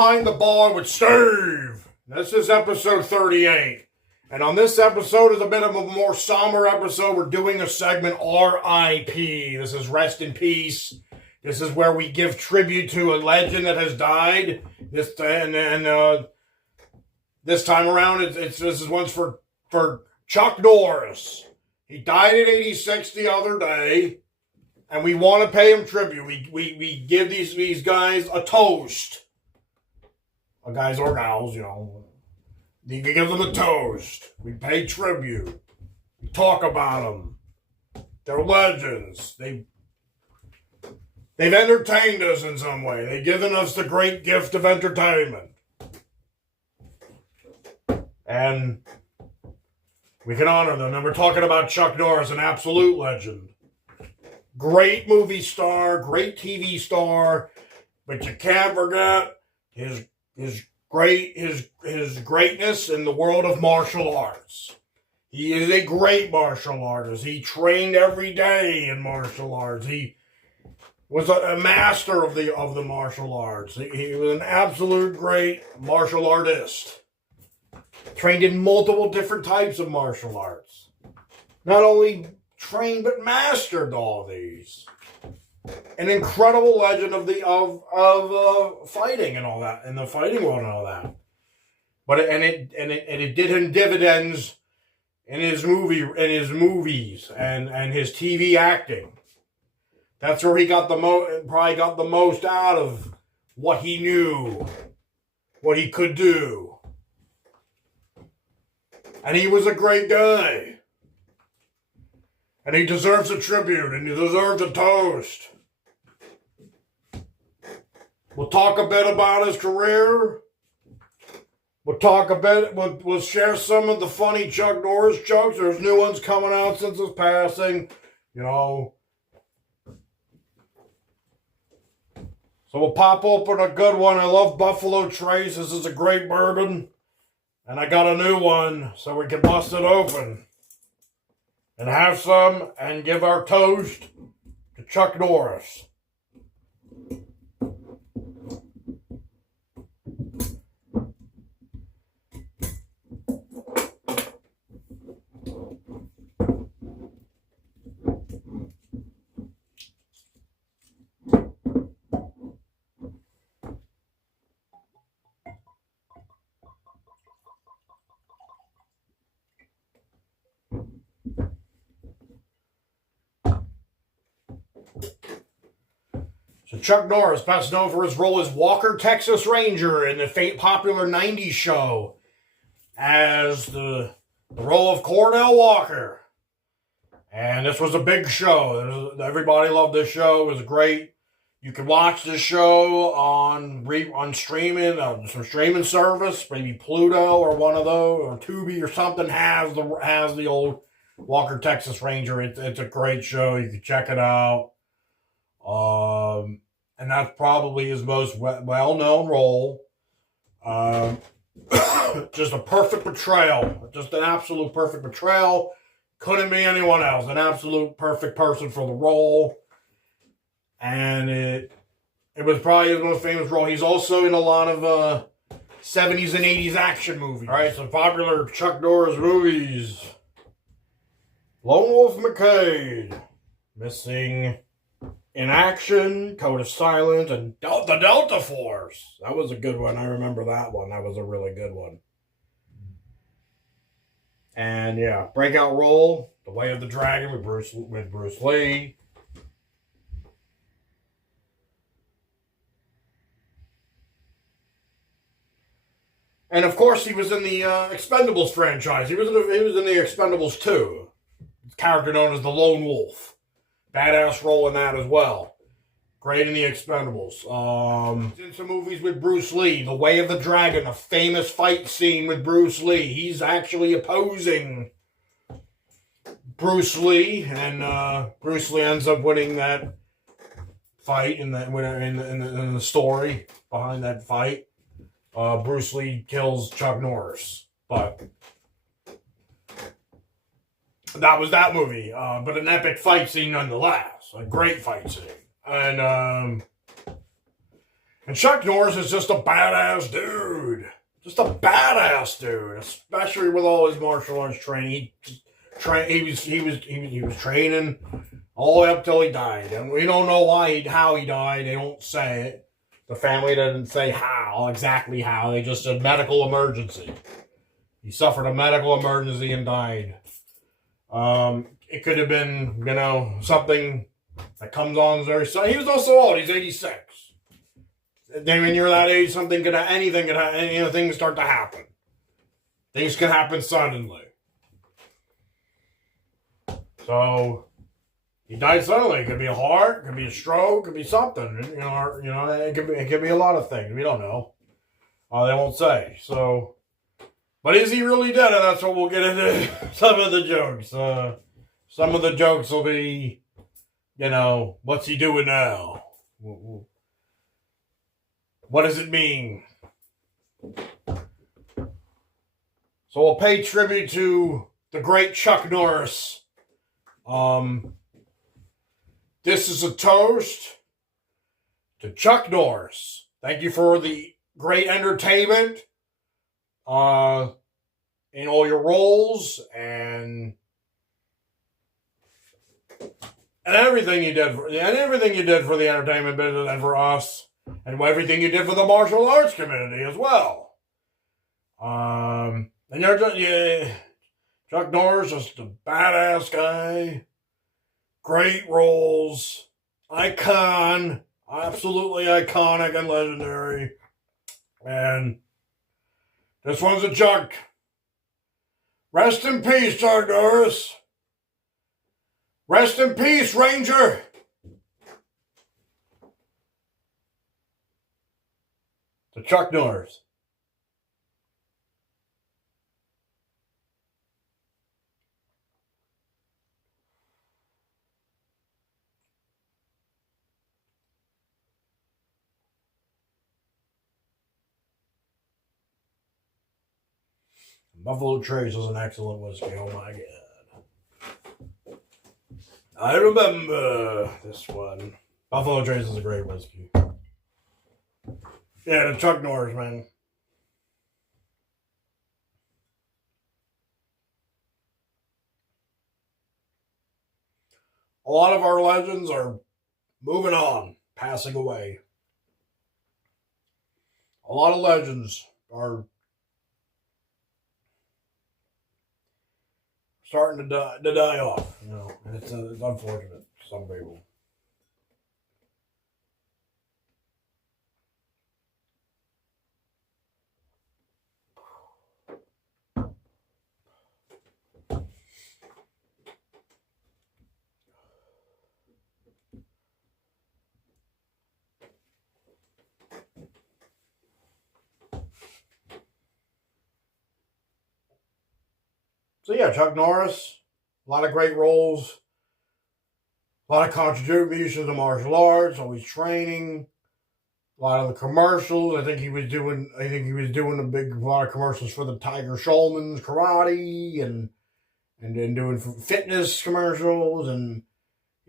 Behind the Bar with Steve. This is episode 38. And on this episode is a bit of a more somber episode. We're doing a segment R.I.P. This is Rest in Peace. This is where we give tribute to a legend that has died. This time around, this is one's for Chuck Norris. He died at 86 the other day, and we want to pay him tribute. We give these guys a toast. Guys or gals, you know. You can give them a toast. We pay tribute. We talk about them. They're legends. They've entertained us in some way. They've given us the great gift of entertainment. And we can honor them. And we're talking about Chuck Norris, an absolute legend. Great movie star, great TV star, but you can't forget his greatness in the world of martial arts. He is a great martial artist. He trained every day in martial arts. He was a master of the martial arts. He was an absolute great martial artist. Trained in multiple different types of martial arts. Not only trained but mastered all these. An incredible legend of fighting and all that, in the fighting world and all that. But it did him dividends in his movies and his TV acting. That's where he probably got the most out of what he knew, what he could do. And he was a great guy. And he deserves a tribute, and he deserves a toast. We'll talk a bit about his career. We'll share some of the funny Chuck Norris jokes. There's new ones coming out since his passing, you know. So we'll pop open a good one. I love Buffalo Trace. This is a great bourbon. And I got a new one, so we can bust it open. And have some, and give our toast to Chuck Norris. So Chuck Norris, best known for his role as Walker, Texas Ranger in the popular 90s show as the role of Cordell Walker. And this was a big show. Everybody loved this show. It was great. You could watch this show on streaming, some streaming service, maybe Pluto or one of those, or Tubi or something has the old Walker, Texas Ranger. It's a great show. You can check it out. And that's probably his most well-known role. Just a perfect portrayal. Just an absolute perfect portrayal. Couldn't be anyone else. An absolute perfect person for the role. And it was probably his most famous role. He's also in a lot of 70s and 80s action movies. All right, some popular Chuck Norris movies. Lone Wolf McCade. Missing in Action, Code of Silence, and the Delta Force. That was a good one. I remember that one. That was a really good one. And yeah, breakout role, The Way of the Dragon with Bruce Lee. And of course, he was in the Expendables franchise. He was in the Expendables 2. Character known as the Lone Wolf. Badass role in that as well. Great in the Expendables. In some movies with Bruce Lee. The Way of the Dragon, a famous fight scene with Bruce Lee. He's actually opposing Bruce Lee, and Bruce Lee ends up winning that fight in the story behind that fight. Bruce Lee kills Chuck Norris, but that was that movie. But an epic fight scene nonetheless. A great fight scene. And And Chuck Norris is just a badass dude. Just a badass dude, especially with all his martial arts training. He was training all the way up till he died, and we don't know how he died. They don't say it. The family doesn't say exactly how. They just said medical emergency. He suffered a medical emergency and died. It could have been, something that comes on very sudden. He was also old. He's 86. Then when you're that age, anything can happen. Things start to happen. Things can happen suddenly. So he died suddenly. It could be a heart, it could be a stroke, it could be something. It could be a lot of things. We don't know. They won't say. So, but is he really dead? And that's what we'll get into. Some of the jokes. Some of the jokes will be, what's he doing now? What does it mean? So we'll pay tribute to the great Chuck Norris. This is a toast to Chuck Norris. Thank you for the great entertainment in all your roles and everything you did for the entertainment business and for us, and everything you did for the martial arts community as well. And you're just, Chuck Norris, just a badass guy. Great roles. Icon. Absolutely iconic and legendary. And this one's a Chuck. Rest in peace, Chuck Norris. Rest in peace, Ranger. To Chuck Norris. Buffalo Trace is an excellent whiskey. Oh my God. I remember this one. Buffalo Trace is a great whiskey. Yeah, the Chuck Norris, man. A lot of our legends are moving on, passing away. A lot of legends are starting to die off, and it's unfortunate for some people. So yeah, Chuck Norris, a lot of great roles, a lot of contributions to martial arts, always training, a lot of the commercials. I think he was doing a lot of commercials for the Tiger Schulman's karate and then doing fitness commercials, and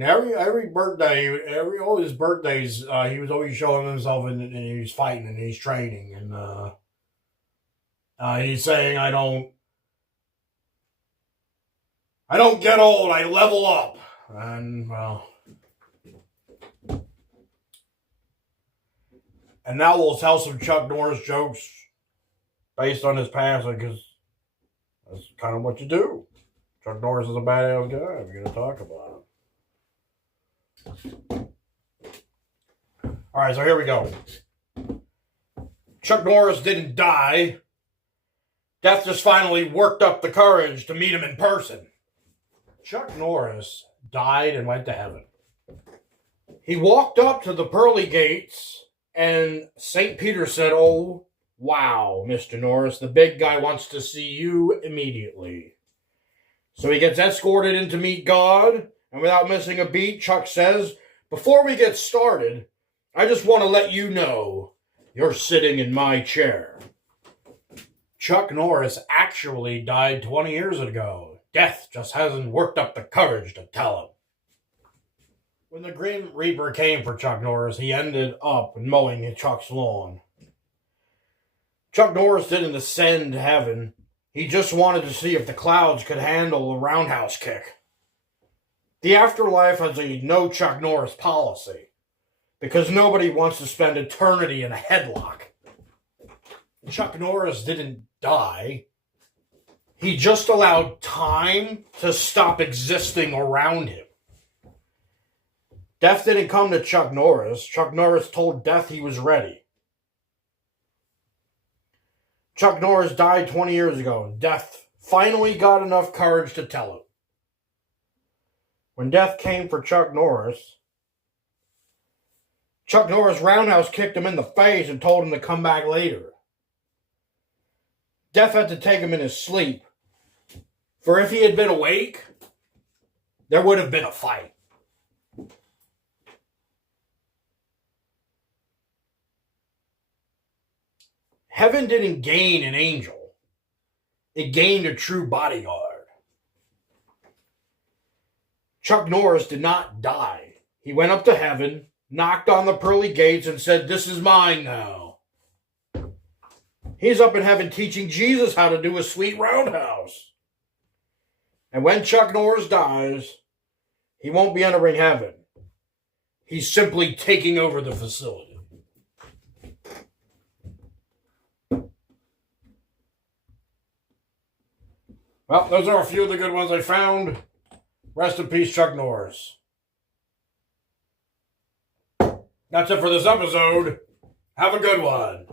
every birthday, all his birthdays, he was always showing himself and he was fighting and he's training, and he's saying, I don't get old, I level up. And, and now we'll tell some Chuck Norris jokes based on his passing, because that's kind of what you do. Chuck Norris is a badass guy. We're going to talk about it. All right, so here we go. Chuck Norris didn't die. Death just finally worked up the courage to meet him in person. Chuck Norris died and went to heaven. He walked up to the pearly gates, and St. Peter said, "Oh, wow, Mr. Norris, the big guy wants to see you immediately." So he gets escorted in to meet God, and without missing a beat, Chuck says, "Before we get started, I just want to let you know you're sitting in my chair." Chuck Norris actually died 20 years ago. Death just hasn't worked up the courage to tell him. When the Grim Reaper came for Chuck Norris, he ended up mowing Chuck's lawn. Chuck Norris didn't ascend to heaven. He just wanted to see if the clouds could handle a roundhouse kick. The afterlife has a no Chuck Norris policy because nobody wants to spend eternity in a headlock. Chuck Norris didn't die. He just allowed time to stop existing around him. Death didn't come to Chuck Norris. Chuck Norris told death he was ready. Chuck Norris died 20 years ago. Death finally got enough courage to tell him. When death came for Chuck Norris roundhouse kicked him in the face and told him to come back later. Death had to take him in his sleep. For if he had been awake, there would have been a fight. Heaven didn't gain an angel. It gained a true bodyguard. Chuck Norris did not die. He went up to heaven, knocked on the pearly gates, and said, "This is mine now." He's up in heaven teaching Jesus how to do a sweet roundhouse. And when Chuck Norris dies, he won't be entering heaven. He's simply taking over the facility. Well, those are a few of the good ones I found. Rest in peace, Chuck Norris. That's it for this episode. Have a good one.